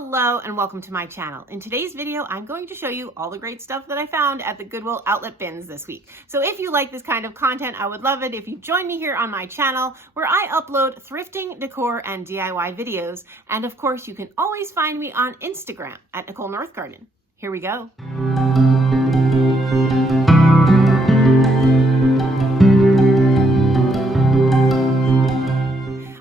Hello and welcome to my channel. In today's video, I'm going to show you all the great stuff that I found at the Goodwill Outlet bins this week. So if you like this kind of content, I would love it if you join me here on my channel where I upload thrifting, decor, and DIY videos. And of course, you can always find me on Instagram at Nicole Northgarden. Here we go.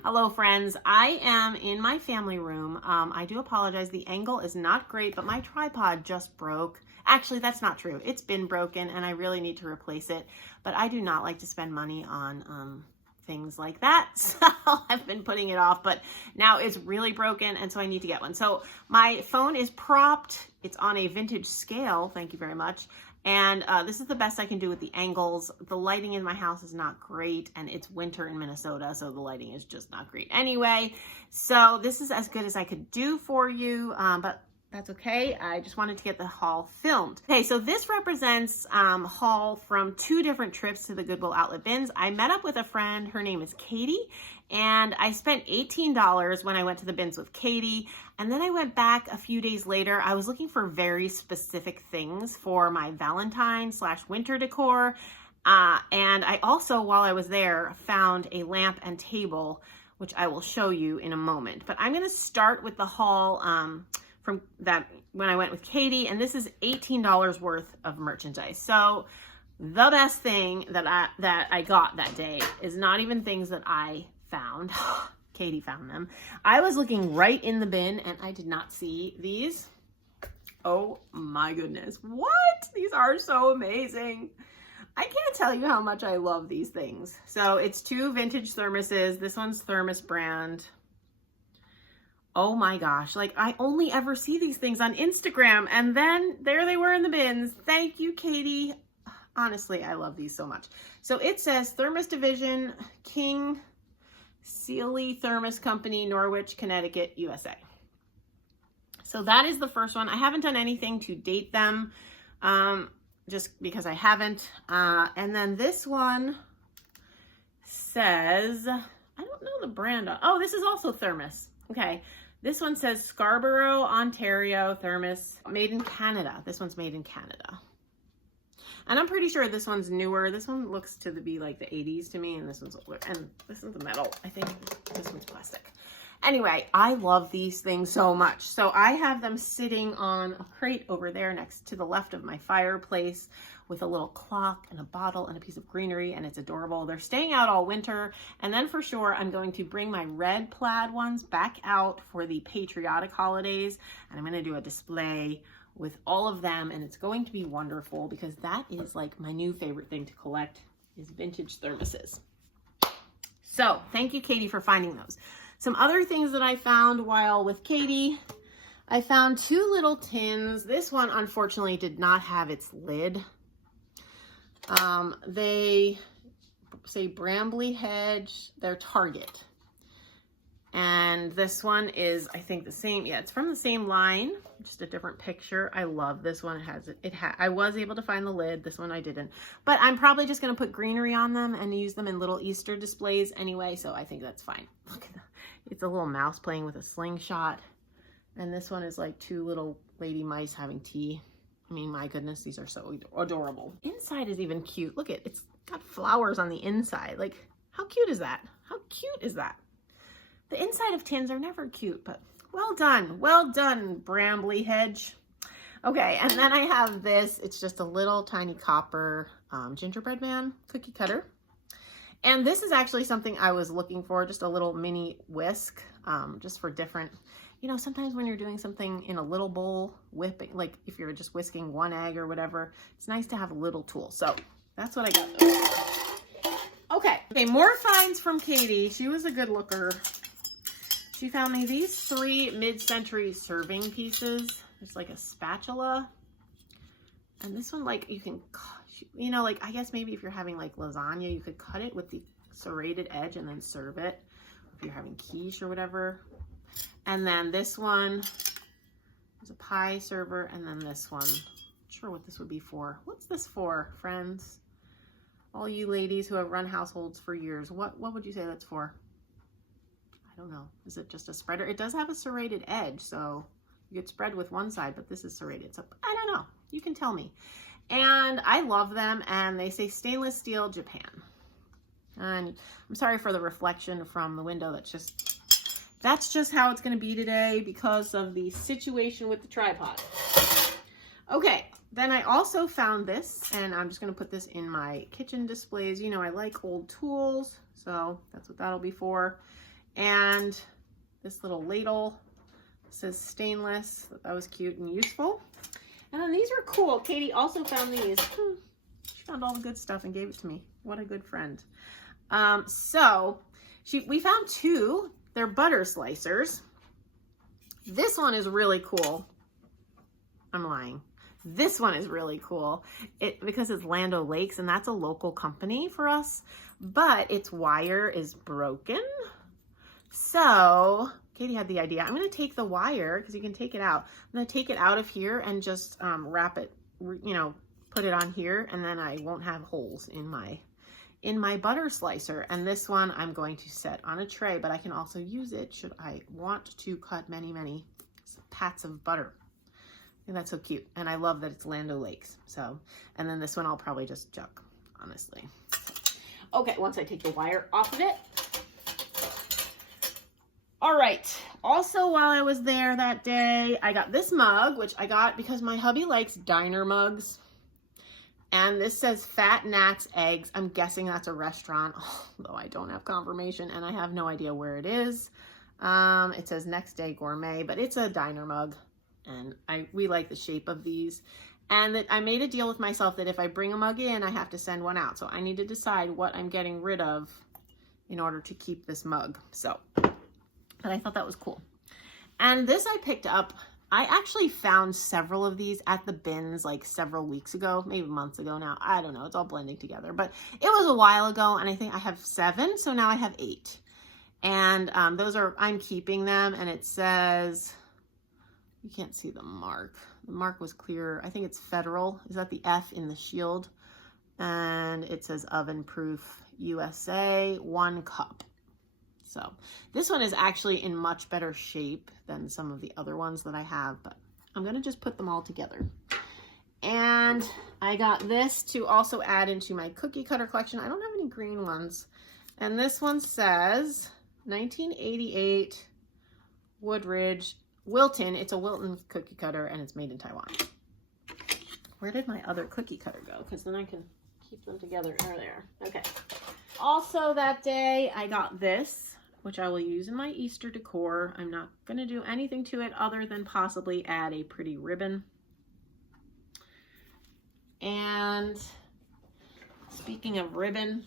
Hello friends, I am in my family room. I do apologize, the angle is not great, but my tripod just broke. Actually, that's not true. It's been broken and I really need to replace it, but I do not like to spend money on things like that. So I've been putting it off, but now it's really broken and so I need to get one. So my phone is propped. It's on a vintage scale, thank you very much. And this is the best I can do with the angles. The lighting in my house is not great and it's winter in Minnesota, so the lighting is just not great anyway. So this is as good as I could do for you, but that's okay. I just wanted to get the haul filmed. Okay, so this represents haul from 2 different trips to the Goodwill Outlet bins. I met up with a friend, her name is Katie, and I spent $18 when I went to the bins with Katie. And then I went back a few days later. I was looking for very specific things for my Valentine / winter decor. And I also, while I was there, found a lamp and table, which I will show you in a moment. But I'm gonna start with the haul from that when I went with Katie, and this is $18 worth of merchandise. So the best thing that I got that day is not even things that I found. Katie found them. I was looking right in the bin and I did not see these. Oh my goodness. What? These are so amazing. I can't tell you how much I love these things. So it's 2 vintage thermoses. This one's Thermos brand. Oh my gosh. Like I only ever see these things on Instagram and then there they were in the bins. Thank you, Katie. Honestly, I love these so much. So it says Thermos Division, King Sealy Thermos Company, Norwich, Connecticut, USA. So that is the first one. I haven't done anything to date them, just because I haven't. And then this one says, I don't know the brand. Oh, this is also Thermos. Okay. This one says Scarborough, Ontario, Thermos, made in Canada. This one's made in Canada. And I'm pretty sure this one's newer. This one looks to be like the 80s to me, and this one's older. And this is the metal. I think this one's plastic. Anyway, I love these things so much. So I have them sitting on a crate over there next to the left of my fireplace with a little clock and a bottle and a piece of greenery, and it's adorable. They're staying out all winter. And then for sure, I'm going to bring my red plaid ones back out for the patriotic holidays. And I'm going to do a display with all of them, and it's going to be wonderful because that is like my new favorite thing to collect is vintage thermoses. So thank you, Katie, for finding those. Some other things that I found while with Katie, I found 2 little tins. This one unfortunately did not have its lid. They say Brambley Hedge, they're Target. And this one is, I think, the same. Yeah, it's from the same line, just a different picture. I love this one. I was able to find the lid. This one I didn't. But I'm probably just going to put greenery on them and use them in little Easter displays anyway, so I think that's fine. Look at that. It's a little mouse playing with a slingshot. And this one is like 2 little lady mice having tea. I mean, my goodness, these are so adorable. Inside is even cute. Look at it. It's got flowers on the inside. Like, how cute is that? How cute is that? The inside of tins are never cute, but well done, Brambley Hedge. Okay, and then I have this. It's just a little tiny copper gingerbread man cookie cutter. And this is actually something I was looking for, just a little mini whisk, just for different, you know, sometimes when you're doing something in a little bowl, whipping, like if you're just whisking 1 egg or whatever, it's nice to have a little tool. So that's what I got. Okay, more finds from Katie. She was a good looker. She found me these 3 mid-century serving pieces. It's like a spatula. And this one, like, you can, you know, like, I guess maybe if you're having like lasagna, you could cut it with the serrated edge and then serve it. If you're having quiche or whatever. And then this one is a pie server. And then this one, not sure what this would be for. What's this for, friends? All you ladies who have run households for years, what would you say that's for? I don't know. Is it just a spreader? It does have a serrated edge, so You get spread with one side, but this is serrated. So I don't know. You can tell me. And I love them, and they say stainless steel Japan. And I'm sorry for the reflection from the window. That's just how it's going to be today because of the situation with the tripod. Okay, then I also found this, and I'm just going to put this in my kitchen displays. You know, I like old tools, so that's what that'll be for. And this little ladle says stainless. That was cute and useful. And then these are cool. Katie also found these. She found all the good stuff and gave it to me. What a good friend. We found two. They're butter slicers. This one is really cool. I'm lying. This one is really cool because it's Land O'Lakes, and that's a local company for us, but its wire is broken. So Katie had the idea. I'm going to take the wire, because you can take it out. I'm going to take it out of here and just wrap it, you know, put it on here, and then I won't have holes in my butter slicer. And this one I'm going to set on a tray, but I can also use it should I want to cut many, many pats of butter. And that's so cute. And I love that it's Land O'Lakes. So, and then this one I'll probably just chuck, honestly. Okay, once I take the wire off of it. All right. Also, while I was there that day, I got this mug, which I got because my hubby likes diner mugs. And this says Fat Nat's Eggs. I'm guessing that's a restaurant, although I don't have confirmation and I have no idea where it is. It says Next Day Gourmet, but it's a diner mug. And we like the shape of these. And that I made a deal with myself that if I bring a mug in, I have to send one out. So I need to decide what I'm getting rid of in order to keep this mug. So, but I thought that was cool. And this I picked up. I actually found several of these at the bins like several weeks ago, maybe months ago now. I don't know. It's all blending together, but it was a while ago, and I think I have 7. So now I have 8. And I'm keeping them, and it says, you can't see the mark. The mark was clear. I think it's Federal. Is that the F in the shield? And it says oven proof USA, 1 cup. So this one is actually in much better shape than some of the other ones that I have, but I'm going to just put them all together. And I got this to also add into my cookie cutter collection. I don't have any green ones. And this one says 1988 Woodridge Wilton. It's a Wilton cookie cutter, and it's made in Taiwan. Where did my other cookie cutter go? Because then I can keep them together. There they are. Okay. Also that day, I got this, which I will use in my Easter decor. I'm not going to do anything to it other than possibly add a pretty ribbon. And speaking of ribbon,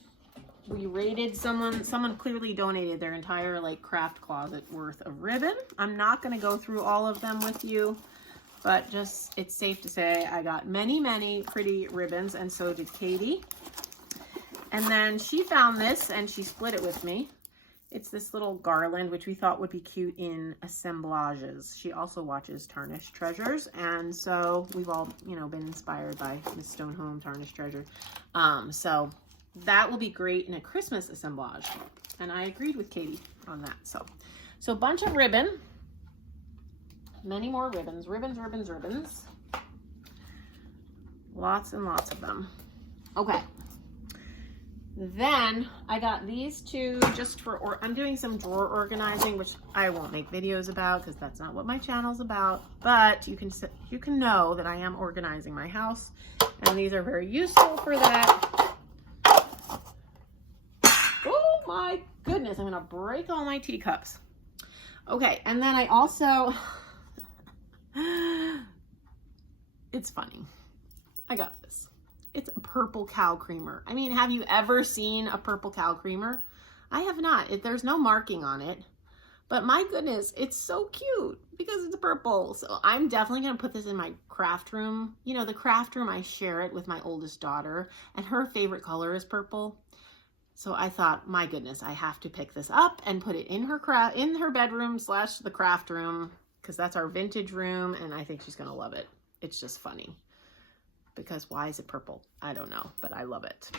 we raided someone clearly donated their entire like craft closet worth of ribbon. I'm not going to go through all of them with you, but just it's safe to say I got many, many pretty ribbons, and so did Katie. And then she found this and she split it with me. It's this little garland, which we thought would be cute in assemblages. She also watches Tarnished Treasures, and so we've all, you know, been inspired by Miss Stonehome Tarnished Treasure. So that will be great in a Christmas assemblage, and I agreed with Katie on that. So a bunch of ribbon, many more ribbons, ribbons, lots and lots of them. Okay. Then I got these two just for, I'm doing some drawer organizing, which I won't make videos about because that's not what my channel's about, but you can know that I am organizing my house, and these are very useful for that. Oh my goodness, I'm gonna break all my teacups. Okay, and then I also, it's funny, I got this. It's a purple cow creamer. I mean, have you ever seen a purple cow creamer? I have not. There's no marking on it, but my goodness, it's so cute because it's purple. So I'm definitely going to put this in my craft room. You know, the craft room, I share it with my oldest daughter, and her favorite color is purple. So I thought, my goodness, I have to pick this up and put it in her bedroom / the craft room, because that's our vintage room, and I think she's going to love it. It's just funny. Because why is it purple? I don't know, but I love it.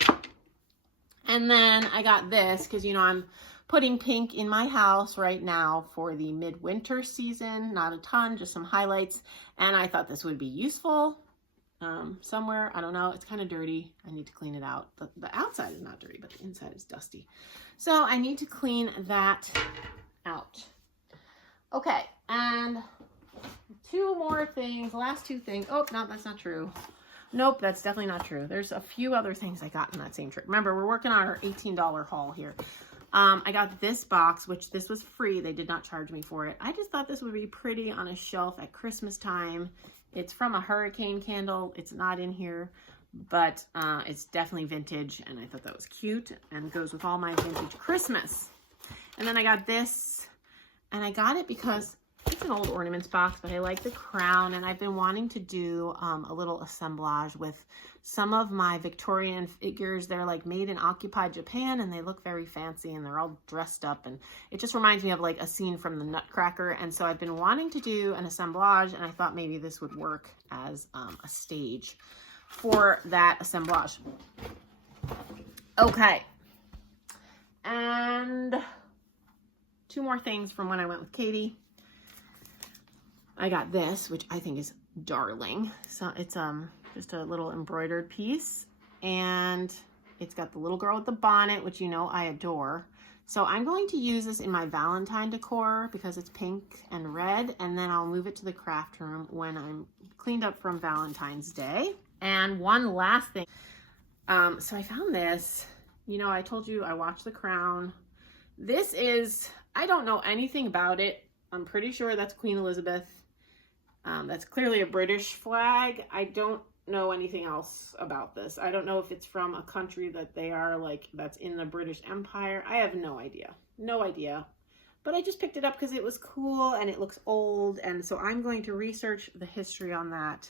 And then I got this because, you know, I'm putting pink in my house right now for the midwinter season. Not a ton, just some highlights. And I thought this would be useful somewhere. I don't know. It's kind of dirty. I need to clean it out. The outside is not dirty, but the inside is dusty. So I need to clean that out. Okay, and two more things. Last two things. Oh, no, that's not true. Nope, that's definitely not true. There's a few other things I got in that same trip. Remember, we're working on our $18 haul here. I got this box, which this was free. They did not charge me for it. I just thought this would be pretty on a shelf at Christmas time. It's from a hurricane candle. It's not in here, but it's definitely vintage, and I thought that was cute and goes with all my vintage Christmas. And then I got this, and I got it because it's an old ornaments box, but I like the crown, and I've been wanting to do a little assemblage with some of my Victorian figures. They're like made in occupied Japan, and they look very fancy, and they're all dressed up, and it just reminds me of like a scene from the Nutcracker. And so I've been wanting to do an assemblage, and I thought maybe this would work as a stage for that assemblage. Okay, and two more things from when I went with Katie. I got this, which I think is darling. So it's just a little embroidered piece, and it's got the little girl with the bonnet, which you know I adore. So I'm going to use this in my Valentine decor because it's pink and red, and then I'll move it to the craft room when I'm cleaned up from Valentine's Day. And one last thing. So I found this. You know, I told you I watched The Crown. This is, I don't know anything about it. I'm pretty sure that's Queen Elizabeth. That's clearly a British flag. I don't know anything else about this. I don't know if it's from a country that they are like, that's in the British Empire. I have no idea. No idea. But I just picked it up because it was cool and it looks old. And so I'm going to research the history on that.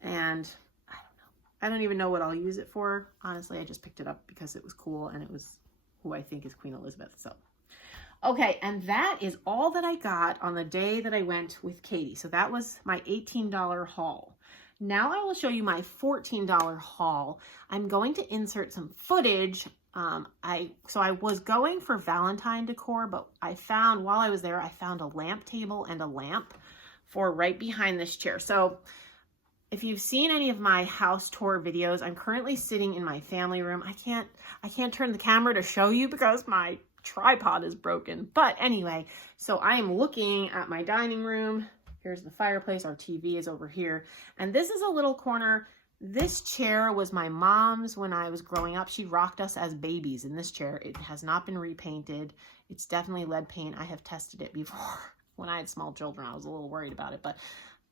And I don't know. I don't even know what I'll use it for. Honestly, I just picked it up because it was cool and it was who I think is Queen Elizabeth. So. Okay, and that is all that I got on the day that I went with Katie. So that was my $18 haul. Now I will show you my $14 haul. I'm going to insert some footage. So I was going for Valentine decor, but I found, while I was there, I found a lamp table and a lamp for right behind this chair. So if you've seen any of my house tour videos, I'm currently sitting in my family room. I can't turn the camera to show you because my tripod is broken. But anyway, so I am looking at my dining room. Here's the fireplace. Our TV is over here. And this is a little corner. This chair was my mom's when I was growing up. She rocked us as babies in this chair. It has not been repainted. It's definitely lead paint. I have tested it before. When I had small children, I was a little worried about it, but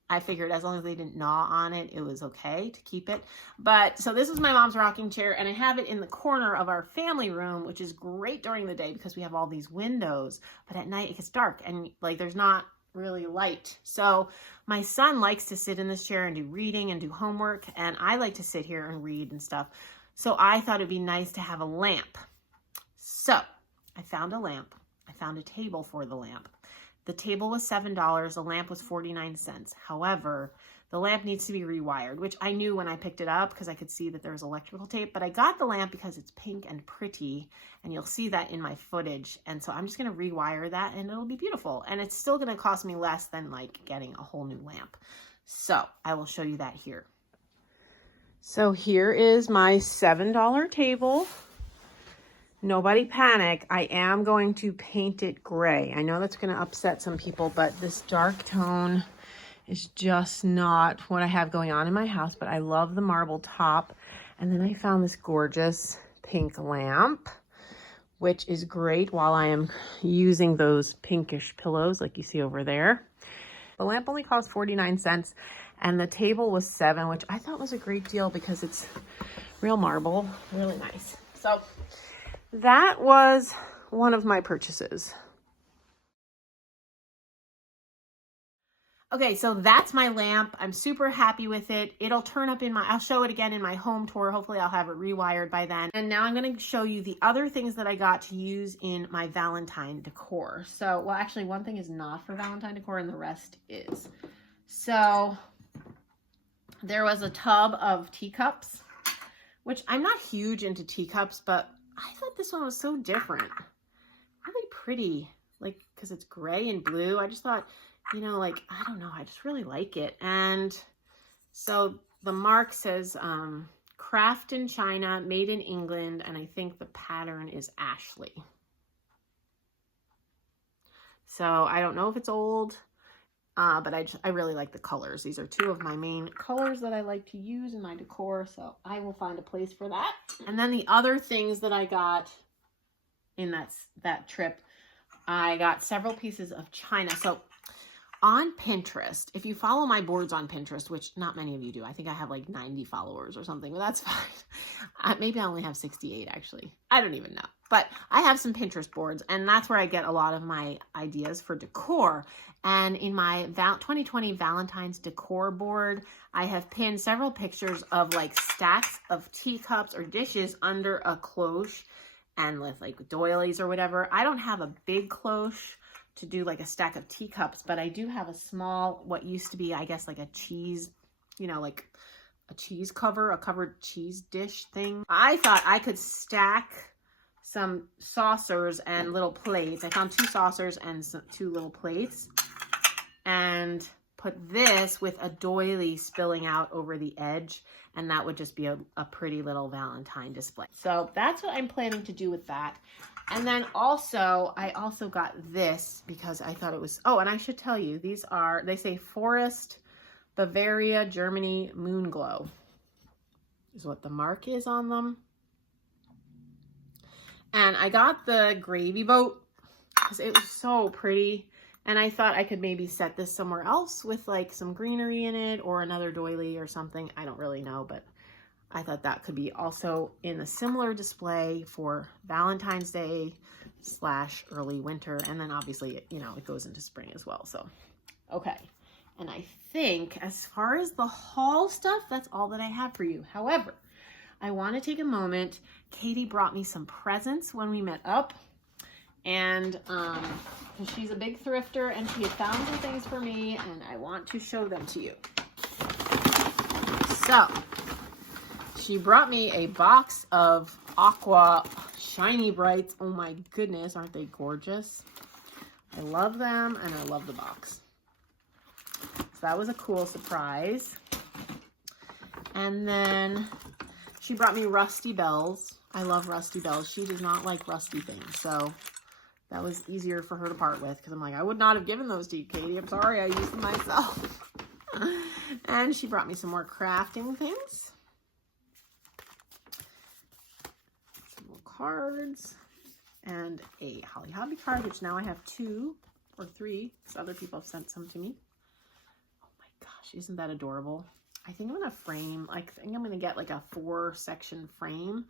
I figured as long as they didn't gnaw on it, it was okay to keep it. But so this is my mom's rocking chair, and I have it in the corner of our family room, which is great during the day because we have all these windows, but at night it gets dark and like there's not really light. So my son likes to sit in this chair and do reading and do homework, and I like to sit here and read and stuff. So I thought it'd be nice to have a lamp. So I found a lamp. I found a table for the lamp. The table was $7, the lamp was 49 cents. However, the lamp needs to be rewired, which I knew when I picked it up because I could see that there was electrical tape, but I got the lamp because it's pink and pretty, and you'll see that in my footage. And so I'm just gonna rewire that and it'll be beautiful. And it's still gonna cost me less than like getting a whole new lamp. So I will show you that here. So here is my $7 table. Nobody panic. I am going to paint it gray. I know that's going to upset some people, but this dark tone is just not what I have going on in my house, but I love the marble top. And then I found this gorgeous pink lamp, which is great while I am using those pinkish pillows like you see over there. The lamp only cost 49 cents and the table was $7, which I thought was a great deal because it's real marble, really nice. So that was one of my purchases. Okay, so that's my lamp. I'm super happy with it. It'll turn up in my, I'll show it again in my home tour. Hopefully I'll have it rewired by then. And now I'm gonna show you the other things that I got to use in my Valentine decor. So, well, actually one thing is not for Valentine decor and the rest is. So there was a tub of teacups, which I'm not huge into teacups, but I thought this one was so different. Really pretty, like, because it's gray and blue. I just thought, you know, like, I don't know, I just really like it. And so the mark says craft in China, made in England, and I think the pattern is Ashley. So I don't know if it's old, but I really like the colors. These are two of my main colors that I like to use in my decor, so I will find a place for that. And then the other things that I got in that trip, I got several pieces of china. So on Pinterest, if you follow my boards on Pinterest, which not many of you do, I think I have like 90 followers or something, but that's fine. Maybe I only have 68 actually. I don't even know. But I have some Pinterest boards, and that's where I get a lot of my ideas for decor. And in my 2020 Valentine's decor board, I have pinned several pictures of like stacks of teacups or dishes under a cloche and with like doilies or whatever. I don't have a big cloche to do like a stack of teacups, but I do have a small, what used to be, I guess, like a cheese, you know, like a cheese cover, a covered cheese dish thing. I thought I could stack some saucers and little plates. I found 2 saucers and 2 little plates, and put this with a doily spilling out over the edge, and that would just be a pretty little Valentine display. So that's what I'm planning to do with that. And then also, I also got this because I thought it was, oh, and I should tell you, these are, they say Forest, Bavaria, Germany, Moon Glow is what the mark is on them. And I got the gravy boat because it was so pretty. And I thought I could maybe set this somewhere else with like some greenery in it or another doily or something. I don't really know, but I thought that could be also in a similar display for Valentine's Day / early winter. And then obviously, you know, it goes into spring as well. So, okay. And I think as far as the haul stuff, that's all that I have for you. However, I want to take a moment. Katie brought me some presents when we met up. And she's a big thrifter, and she had found some things for me, and I want to show them to you. So, she brought me a box of Aqua Shiny Brights. Oh my goodness, aren't they gorgeous? I love them, and I love the box. So that was a cool surprise. And then she brought me Rusty Bells. I love Rusty Bells. She does not like rusty things, so that was easier for her to part with, because I'm like, I would not have given those to you, Katie. I'm sorry, I used them myself. And she brought me some more crafting things. Some more cards. And a Holly Hobby card, which now I have 2 or 3, because other people have sent some to me. Oh my gosh, isn't that adorable? I think I'm going to frame, I think I'm going to get like a 4-section frame.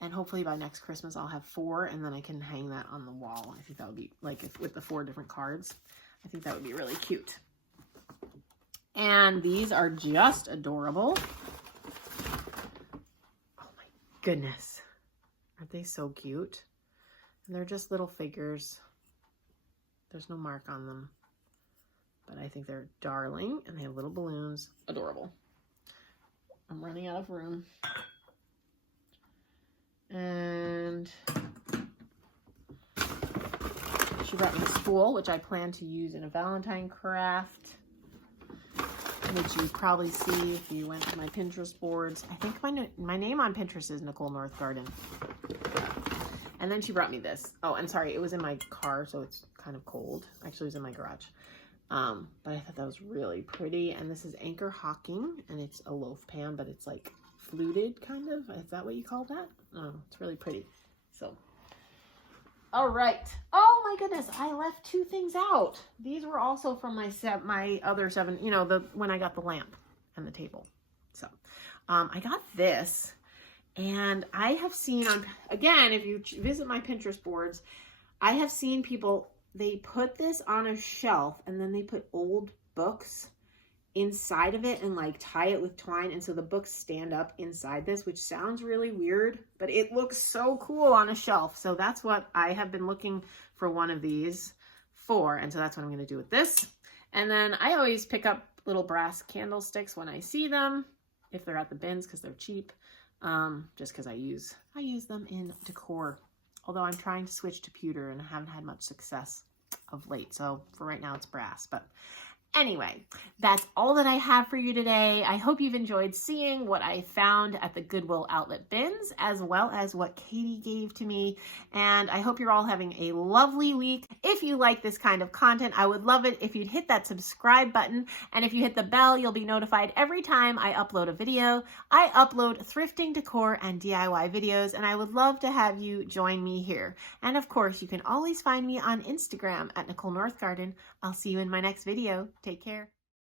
And hopefully by next Christmas, I'll have 4, and then I can hang that on the wall. I think that would be, like, with the 4 different cards. I think that would be really cute. And these are just adorable. Oh my goodness. Aren't they so cute? And they're just little figures. There's no mark on them. But I think they're darling, and they have little balloons. Adorable. I'm running out of room. And she brought me a spool, which I plan to use in a Valentine craft, which you probably see if you went to my Pinterest boards. I think my name on Pinterest is Nicole North Garden. And then she brought me this. Oh, and sorry, it was in my car, so it's kind of cold. Actually, it was in my garage. But I thought that was really pretty. And this is Anchor Hawking, and it's a loaf pan, but it's like fluted, kind of. Is that what you call that? Oh, it's really pretty. So, all right. Oh my goodness, I left 2 things out. These were also from my other 7, you know, when I got the lamp and the table. So, I got this, and I have seen again, if you visit my Pinterest boards, I have seen people, they put this on a shelf, and then they put old books inside of it and like tie it with twine, and so the books stand up inside this, which sounds really weird, but it looks so cool on a shelf. So that's what I have been looking for one of these for, and so that's what I'm going to do with this. And then I always pick up little brass candlesticks when I see them, if they're at the bins, because they're cheap. just because I use them in decor. Although I'm trying to switch to pewter and I haven't had much success of late. So for right now it's brass, but anyway, that's all that I have for you today. I hope you've enjoyed seeing what I found at the Goodwill Outlet bins, as well as what Katie gave to me. And I hope you're all having a lovely week. If you like this kind of content, I would love it if you'd hit that subscribe button. And if you hit the bell, you'll be notified every time I upload a video. I upload thrifting, decor, and DIY videos, and I would love to have you join me here. And of course, you can always find me on Instagram at Nicole Northgarden. I'll see you in my next video. Take care.